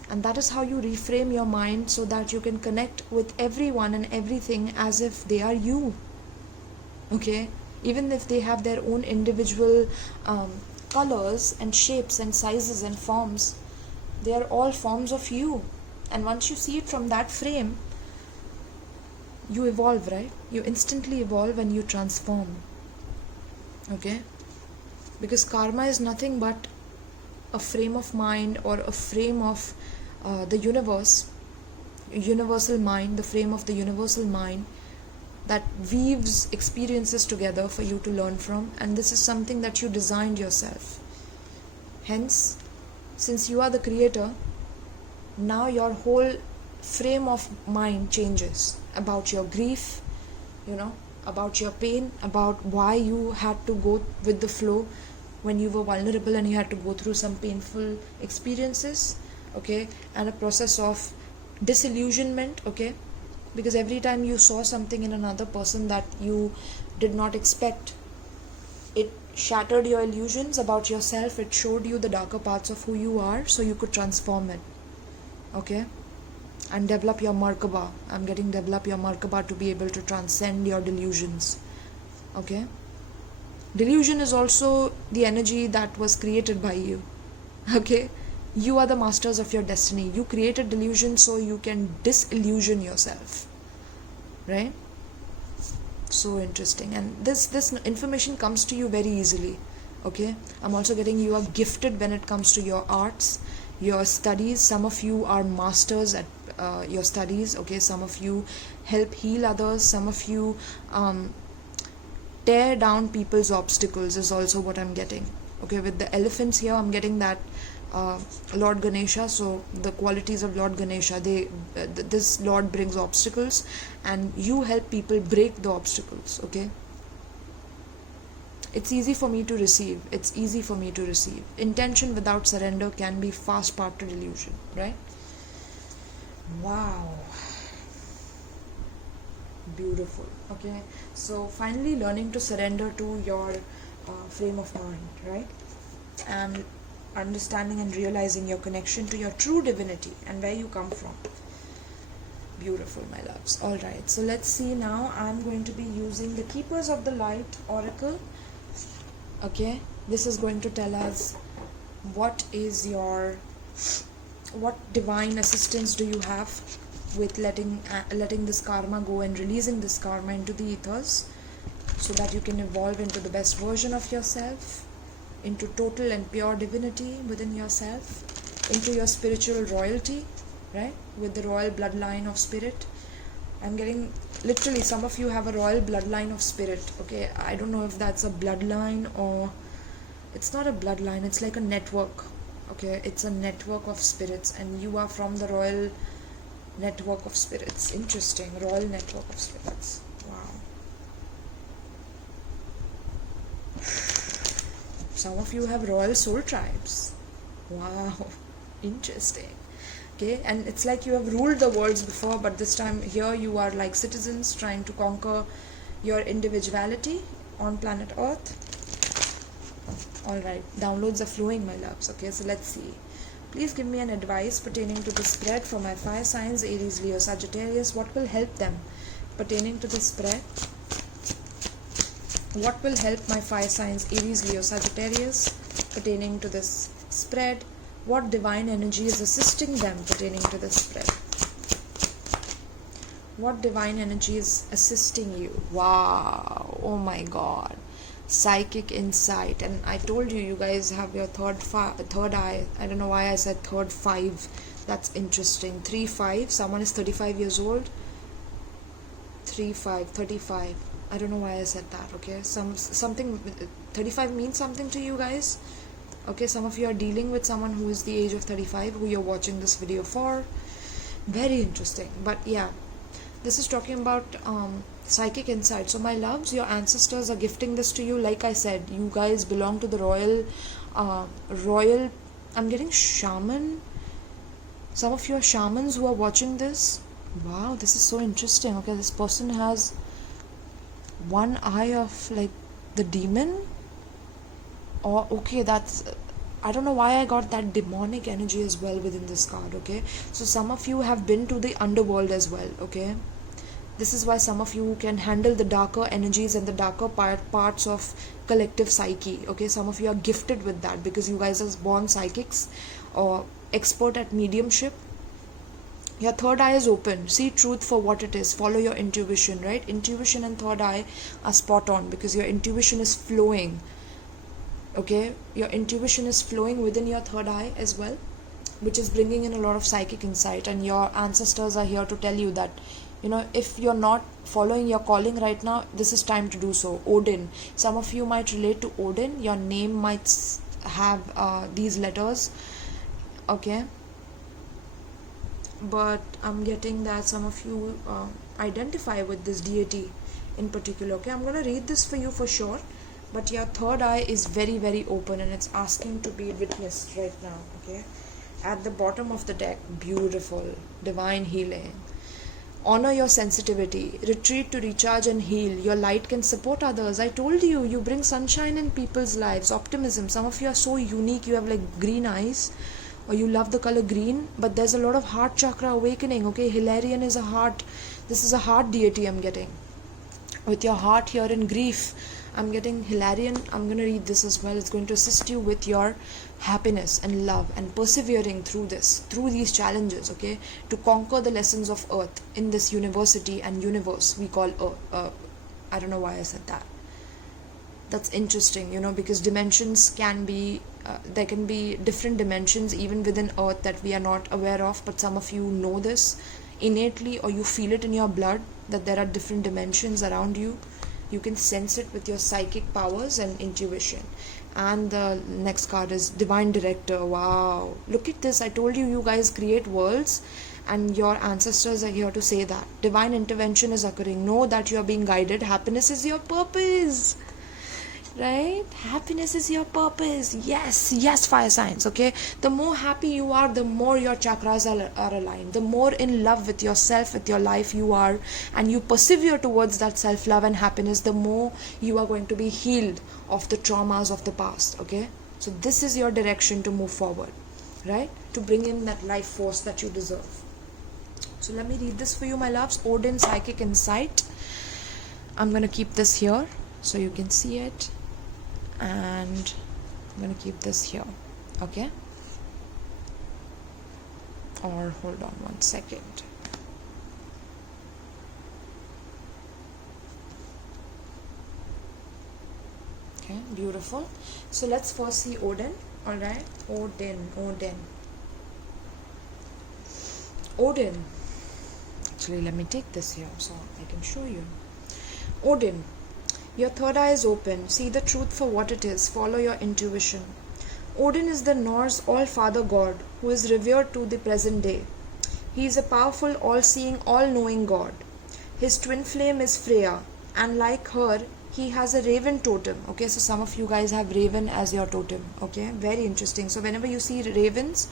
And that is how you reframe your mind, so that you can connect with everyone and everything as if they are you, okay? Even if they have their own individual colors and shapes and sizes and forms, they are all forms of you. And once you see it from that frame, you evolve, right? You instantly evolve and you transform, okay? Because karma is nothing but a frame of mind, or a frame of the universe, universal mind, the frame of the universal mind that weaves experiences together for you to learn from. And this is something that you designed yourself. Hence, since you are the creator, now your whole frame of mind changes about your grief, about your pain, about why you had to go with the flow when you were vulnerable and you had to go through some painful experiences, okay, and a process of disillusionment, okay, because every time you saw something in another person that you did not expect, it shattered your illusions about yourself. It showed you the darker parts of who you are, so you could transform it, okay, and develop your Merkaba. I'm getting develop your Merkaba to be able to transcend your delusions, okay. Delusion is also the energy that was created by you, okay. You are the masters of your destiny. You created delusion so you can disillusion yourself, right? So interesting. And this information comes to you very easily, okay. I'm also getting you are gifted when it comes to your arts, your studies. Some of you are masters at your studies, okay. Some of you help heal others. Some of you tear down people's obstacles is also what I'm getting, Okay, with the elephants here, I'm getting that Lord Ganesha. So the qualities of Lord Ganesha, this Lord brings obstacles, and you help people break the obstacles. Okay, it's easy for me to receive. It's easy for me to receive. Intention without surrender can be fast path to delusion, right? Wow, beautiful. Okay, so finally learning to surrender to your frame of mind, right? And understanding and realizing your connection to your true divinity and where you come from. Beautiful, my loves. All right, so let's see now. I'm going to be using the Keepers of the Light Oracle. Okay, this is going to tell us what divine assistance do you have with letting this karma go and releasing this karma into the ethers, so that you can evolve into the best version of yourself, into total and pure divinity within yourself, into your spiritual royalty, right? With the royal bloodline of spirit. I'm getting, literally, some of you have a royal bloodline of spirit. Okay, I don't know if that's a bloodline or it's not a bloodline, it's like a network. Okay, it's a network of spirits, and you are from the royal network of spirits. Interesting, royal network of spirits. Wow. Some of you have royal soul tribes. Wow, interesting. Okay, and it's like you have ruled the worlds before, but this time here you are like citizens trying to conquer your individuality on planet Earth. Alright, downloads are flowing, my loves. Okay, so let's see. Please give me an advice pertaining to the spread for my fire signs, Aries, Leo, Sagittarius. What will help them pertaining to the spread? What will help my fire signs, Aries, Leo, Sagittarius, pertaining to this spread? What divine energy is assisting them pertaining to this spread? What divine energy is assisting you? Wow, oh my god. Psychic insight. And I told you, you guys have your third eye. I don't know why I said third 5. That's interesting. 3-5. Someone is 35 years old. 3-5, 35. I don't know why I said that. Okay, something 35 means something to you guys. Okay, some of you are dealing with someone who is the age of 35, who you're watching this video for. Very interesting. But yeah, this is talking about psychic insight. So my loves, your ancestors are gifting this to you. Like I said, you guys belong to the royal I'm getting shaman. Some of you are shamans who are watching this. Wow, this is so interesting. Okay, this person has one eye of like the demon. Or okay, that's, I don't know why I got that demonic energy as well within this card. Okay, so some of you have been to the underworld as well. Okay, this is why some of you can handle the darker energies and the darker parts of collective psyche. Okay, some of you are gifted with that because you guys are born psychics or expert at mediumship. Your third eye is open. See truth for what it is. Follow your intuition, right? Intuition and third eye are spot on because your intuition is flowing. Okay, your intuition is flowing within your third eye as well, which is bringing in a lot of psychic insight. And your ancestors are here to tell you that, you know, if you're not following your calling right now, this is time to do so. Odin, some of you might relate to Odin. Your name might have these letters. Okay, but I'm getting that some of you identify with this deity in particular. Okay, I'm going to read this for you for sure. But your third eye is very, very open and it's asking to be witnessed right now. Okay, at the bottom of the deck, beautiful, divine healing. Honor your sensitivity. Retreat to recharge and heal. Your light can support others. I told you, you bring sunshine in people's lives. Optimism. Some of you are so unique. You have like green eyes, or you love the color green, but there's a lot of heart chakra awakening. Okay, Hilarion is a heart. This is a heart deity I'm getting. With your heart here in grief, I'm getting Hilarion. I'm going to read this as well. It's going to assist you with your happiness and love and persevering through these challenges, okay, to conquer the lessons of earth in this university and universe we call earth. I don't know why I said that. That's interesting, you know, because dimensions can be, there can be different dimensions even within earth that we are not aware of, but some of you know this innately, or you feel it in your blood that there are different dimensions around you. You can sense it with your psychic powers and intuition. And the next card is Divine Director. Wow, look at this. I told you, you guys create worlds, and your ancestors are here to say that divine intervention is occurring. Know that you are being guided. Happiness is your purpose, right? Happiness is your purpose. Yes, fire signs. Okay, the more happy you are, the more your chakras are aligned, the more in love with yourself, with your life you are, and you persevere towards that self-love and happiness, the more you are going to be healed of the traumas of the past. Okay, so this is your direction to move forward, right? To bring in that life force that you deserve. So let me read this for you, my loves. Odin Psychic Insight. I'm going to keep this here so you can see it, and I'm going to keep this here. Okay, or hold on 1 second. Okay, beautiful. So let's first see Odin. All right, Odin. Actually, let me take this here so I can show you. Odin, your third eye is open. See the truth for what it is. Follow your intuition. Odin is the Norse all-father god who is revered to the present day. He is a powerful, all-seeing, all-knowing god. His twin flame is Freya, and like her, he has a raven totem. Okay, so some of you guys have raven as your totem. Okay, very interesting. So whenever you see ravens,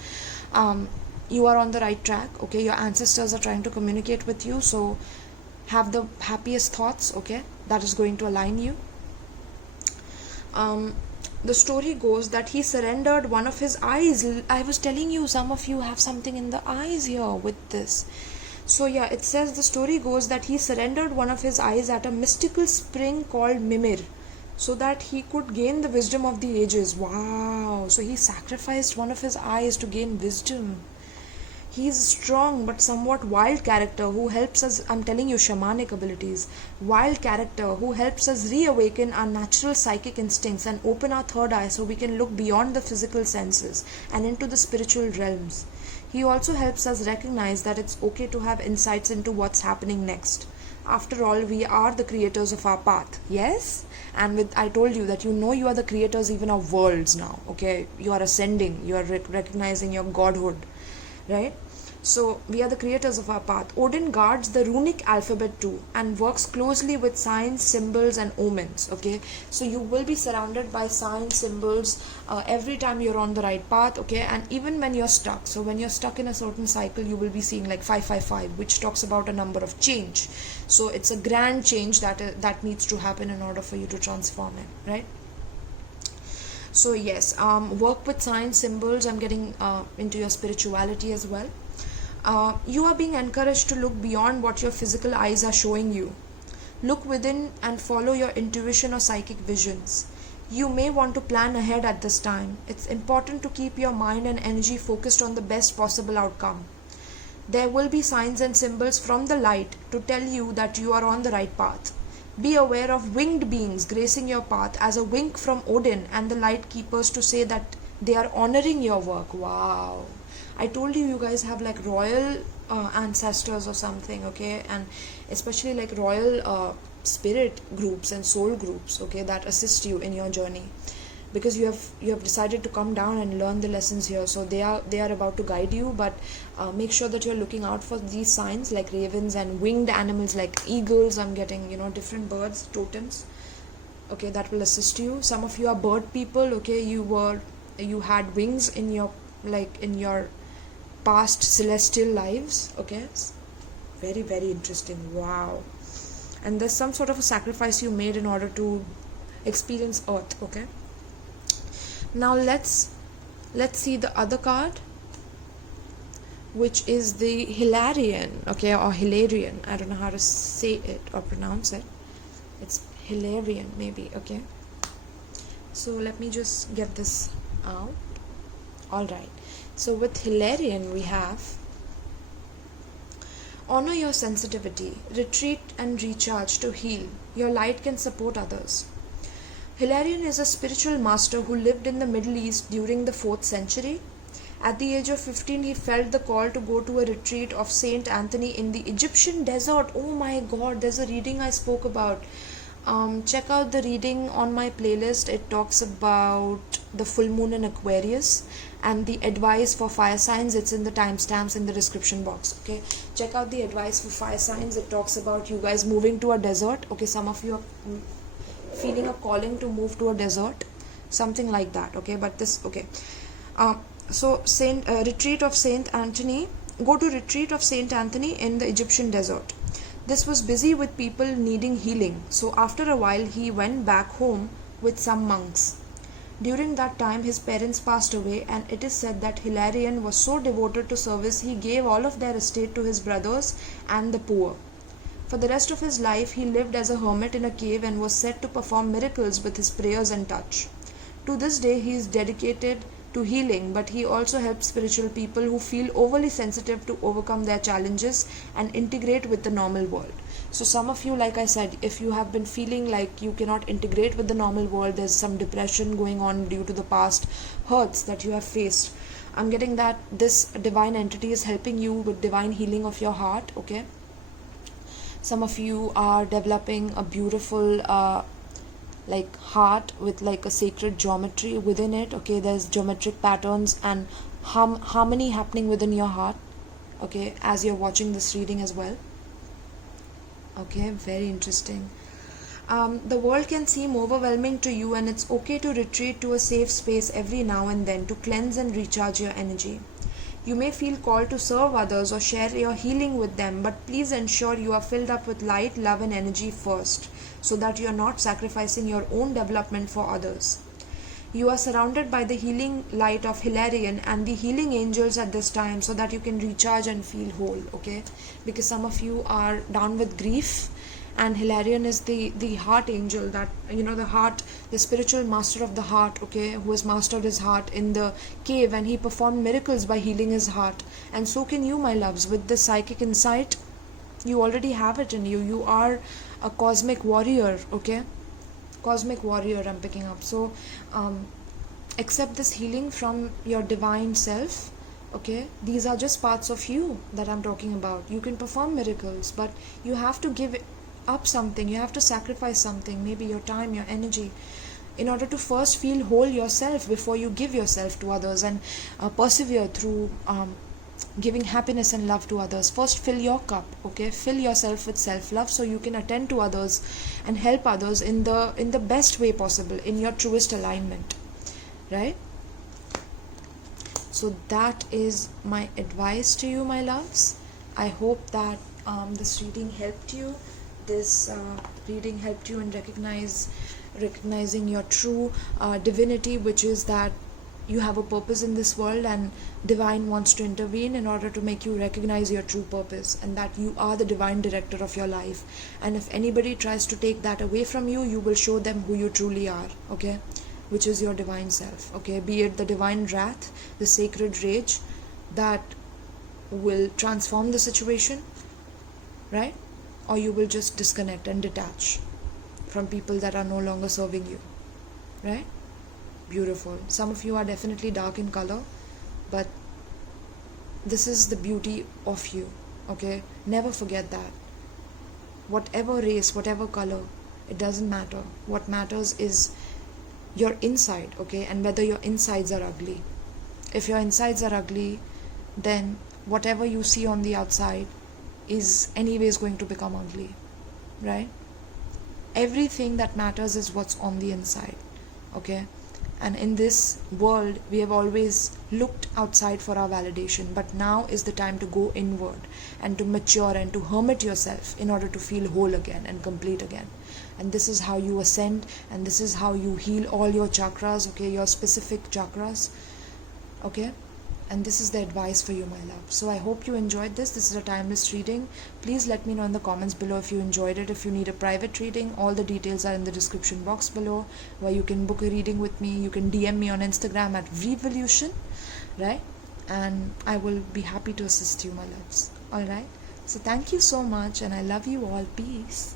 you are on the right track. Okay, your ancestors are trying to communicate with you, so have the happiest thoughts. Okay, that is going to align you. The story goes that he surrendered one of his eyes. I was telling you, some of you have something in the eyes here with this. So yeah, it says the story goes that he surrendered one of his eyes at a mystical spring called Mimir, so that he could gain the wisdom of the ages. Wow, so he sacrificed one of his eyes to gain wisdom. He is a strong but somewhat wild character who helps us, I'm telling you, shamanic abilities, wild character who helps us reawaken our natural psychic instincts and open our third eye so we can look beyond the physical senses and into the spiritual realms. He also helps us recognize that it's okay to have insights into what's happening next. After all, we are the creators of our path. Yes? And I told you that you are the creators even of worlds now. Okay? You are ascending. You are recognizing your godhood. Right? So we are the creators of our path. Odin guards the runic alphabet too and works closely with signs, symbols and omens. Okay, so you will be surrounded by signs, symbols every time you're on the right path. Okay, and even when you're stuck. So when you're stuck in a certain cycle, you will be seeing like 555, which talks about a number of change. So it's a grand change that needs to happen in order for you to transform it, right? So yes, work with signs, symbols. I'm getting into your spirituality as well. You are being encouraged to look beyond what your physical eyes are showing you. Look within and follow your intuition or psychic visions. You may want to plan ahead at this time. It's important to keep your mind and energy focused on the best possible outcome. There will be signs and symbols from the light to tell you that you are on the right path. Be aware of winged beings gracing your path as a wink from Odin and the light keepers to say that they are honoring your work. Wow. I told you guys have like royal ancestors or something, okay, and especially like royal spirit groups and soul groups, okay, that assist you in your journey, because you have decided to come down and learn the lessons here. So they are about to guide you, but make sure that you're looking out for these signs like ravens and winged animals like eagles. I'm getting different birds, totems, okay, that will assist you. Some of you are bird people, okay, you had wings in your past celestial lives, okay, very, very interesting. Wow. And there's some sort of a sacrifice you made in order to experience earth. Okay, now let's see the other card, which is the Hilarion, okay, or Hilarion. I don't know how to say it or pronounce it. It's Hilarion maybe. Okay, so let me just get this out. All right, so with Hilarion we have honor your sensitivity, retreat and recharge to heal. Your light can support others. Hilarion is a spiritual master who lived in the Middle East during the 4th century. At the age of 15, he felt the call to go to a retreat of Saint Anthony in the Egyptian desert. Oh my God, there's a reading I spoke about. check out the reading on my playlist. It talks about the full moon in Aquarius and the advice for fire signs. It's in the timestamps in the description box. Okay, check out the advice for fire signs. It talks about you guys moving to a desert. Okay, some of you are feeling a calling to move to a desert, something like that. Okay, but this, okay, so Saint retreat of Saint Anthony. Go to retreat of Saint Anthony in the Egyptian desert. This was busy with people needing healing, so after a while he went back home with some monks. During that time his parents passed away, and it is said that Hilarion was so devoted to service he gave all of their estate to his brothers and the poor. For the rest of his life he lived as a hermit in a cave and was said to perform miracles with his prayers and touch. To this day he is dedicated to healing, but he also helps spiritual people who feel overly sensitive to overcome their challenges and integrate with the normal world. So some of you, like I said, if you have been feeling like you cannot integrate with the normal world, there's some depression going on due to the past hurts that you have faced, I'm getting that this divine entity is helping you with divine healing of your heart. Okay, some of you are developing a beautiful like heart with like a sacred geometry within it. Okay, there's geometric patterns and harmony happening within your heart. Okay, as you're watching this reading as well. Okay, very interesting. The world can seem overwhelming to you, and it's okay to retreat to a safe space every now and then to cleanse and recharge your energy. You may feel called to serve others or share your healing with them, but please ensure you are filled up with light, love and energy first, so that you are not sacrificing your own development for others. You are surrounded by the healing light of Hilarion and the healing angels at this time, so that you can recharge and feel whole. Okay, because some of you are down with grief, and Hilarion is the heart angel, that the heart, the spiritual master of the heart, okay, who has mastered his heart in the cave, and he performed miracles by healing his heart. And so can you, my loves, with this psychic insight. You already have it in you. You are a cosmic warrior. Okay, cosmic warrior I'm picking up. So accept this healing from your divine self. Okay, these are just parts of you that I'm talking about. You can perform miracles, but you have to give up something. You have to sacrifice something, maybe your time, your energy, in order to first feel whole yourself before you give yourself to others and persevere through giving happiness and love to others. First fill your cup. Okay, fill yourself with self-love so you can attend to others and help others in the best way possible, in your truest alignment, right? So that is my advice to you, my loves. I hope that this reading helped you. This reading helped you in recognizing your true divinity, which is that you have a purpose in this world, and divine wants to intervene in order to make you recognize your true purpose, and that you are the divine director of your life. And if anybody tries to take that away from you, you will show them who you truly are. Okay, which is your divine self. Okay, be it the divine wrath, the sacred rage that will transform the situation, right? Or you will just disconnect and detach from people that are no longer serving you, right? Beautiful. Some of you are definitely dark in color, but this is the beauty of you. Okay, never forget that. Whatever race, whatever color, it doesn't matter. What matters is your inside. Okay, and whether your insides are ugly. If your insides are ugly, then whatever you see on the outside is anyways going to become ugly, right? Everything that matters is what's on the inside. Okay, and in this world we have always looked outside for our validation, but now is the time to go inward and to mature and to hermit yourself in order to feel whole again and complete again. And this is how you ascend, and this is how you heal all your chakras. Okay, your specific chakras. Okay, and this is the advice for you, my love. So I hope you enjoyed this. This is a timeless reading. Please let me know in the comments below if you enjoyed it. If you need a private reading, all the details are in the description box below, where you can book a reading with me. You can DM me on Instagram at Revolution, right? And I will be happy to assist you, my loves. All right, so thank you so much, and I love you all. Peace.